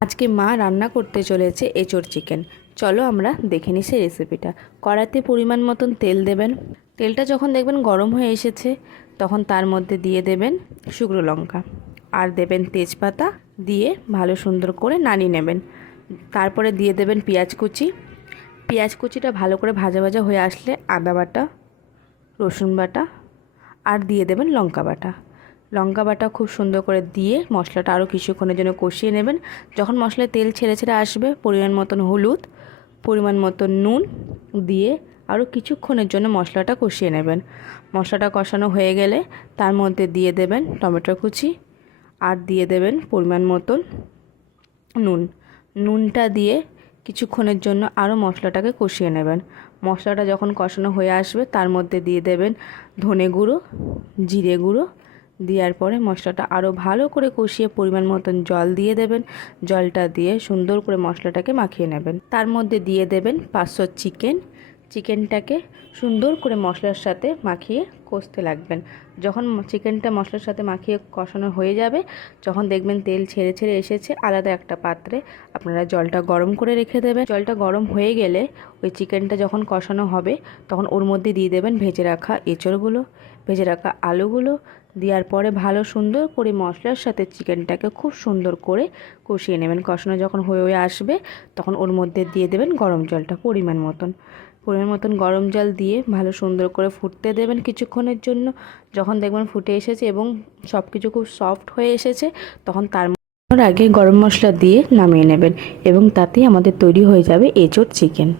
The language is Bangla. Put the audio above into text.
আজকে মা রান্না করতে চলেছে এঁচোড় চিকেন। চলো আমরা দেখে নিই সেই রেসিপিটা। কড়াইতে পরিমাণ মতন তেল দেবেন। তেলটা যখন দেখবেন গরম হয়ে এসেছে তখন তার মধ্যে দিয়ে দেবেন শুকনো লঙ্কা আর দেবেন তেজপাতা, দিয়ে ভালো সুন্দর করে নাড়িয়ে নেবেন। তারপরে দিয়ে দেবেন পেঁয়াজ কুচি। পেঁয়াজ কুচিটা ভালো করে ভাজা ভাজা হয়ে আসলে আদা বাটা, রসুন বাটা আর দিয়ে দেবেন লঙ্কা বাটা। লঙ্কা বাটা খুব সুন্দর করে দিয়ে মশলাটা আরও কিছুক্ষণের জন্য কষিয়ে নেবেন। যখন মশলায় তেল ছেড়ে ছেড়ে আসবে, পরিমাণ মতন হলুদ, পরিমাণ মতন নুন দিয়ে আরও কিছুক্ষণের জন্য মশলাটা কষিয়ে নেবেন। মশলাটা কষানো হয়ে গেলে তার মধ্যে দিয়ে দেবেন টমেটো কুচি আর দিয়ে দেবেন পরিমাণ মতন নুনটা দিয়ে কিছুক্ষণের জন্য আরও মশলাটাকে কষিয়ে নেবেন। মশলাটা যখন কষানো হয়ে আসবে তার মধ্যে দিয়ে দেবেন ধনে গুঁড়ো, জিরে গুঁড়ো, দেওয়ার পরে মশলাটা আরও ভালো করে কষিয়ে পরিমাণ মতন জল দিয়ে দেবেন। জলটা দিয়ে সুন্দর করে মশলাটাকে মাখিয়ে নেবেন। তার মধ্যে দিয়ে দেবেন 500 চিকেনটাকে সুন্দর করে মশলার সাথে মাখিয়ে কষতে লাগবেন। যখন চিকেনটা মশলার সাথে মাখিয়ে কষানো হয়ে যাবে, যখন দেখবেন তেল ছেড়ে ছেড়ে এসেছে, আলাদা একটা পাত্রে আপনারা জলটা গরম করে রেখে দেবেন। জলটা গরম হয়ে গেলে ওই চিকেনটা যখন কষানো হবে তখন ওর মধ্যে দিয়ে দেবেন ভেজে রাখা এঁচড়গুলো, ভেজে রাখা আলুগুলো। দেওয়ার পরে ভালো সুন্দর করে মশলার সাথে চিকেনটাকে খুব সুন্দর করে কষিয়ে নেবেন। কষানো যখন হয়ে আসবে তখন ওর মধ্যে দিয়ে দেবেন গরম জলটা পরিমাণ মতন গরম জল দিয়ে ভালো সুন্দর করে ফুটতে দেবেন কিছুক্ষণের জন্য। যখন দেখবেন ফুটে এসেছে এবং সব কিছু খুব সফট হয়ে এসেছে তখন তার আগে গরম মশলা দিয়ে নামিয়ে নেবেন এবং তাতেই আমাদের তৈরি হয়ে যাবে এঁচোড় চিকেন।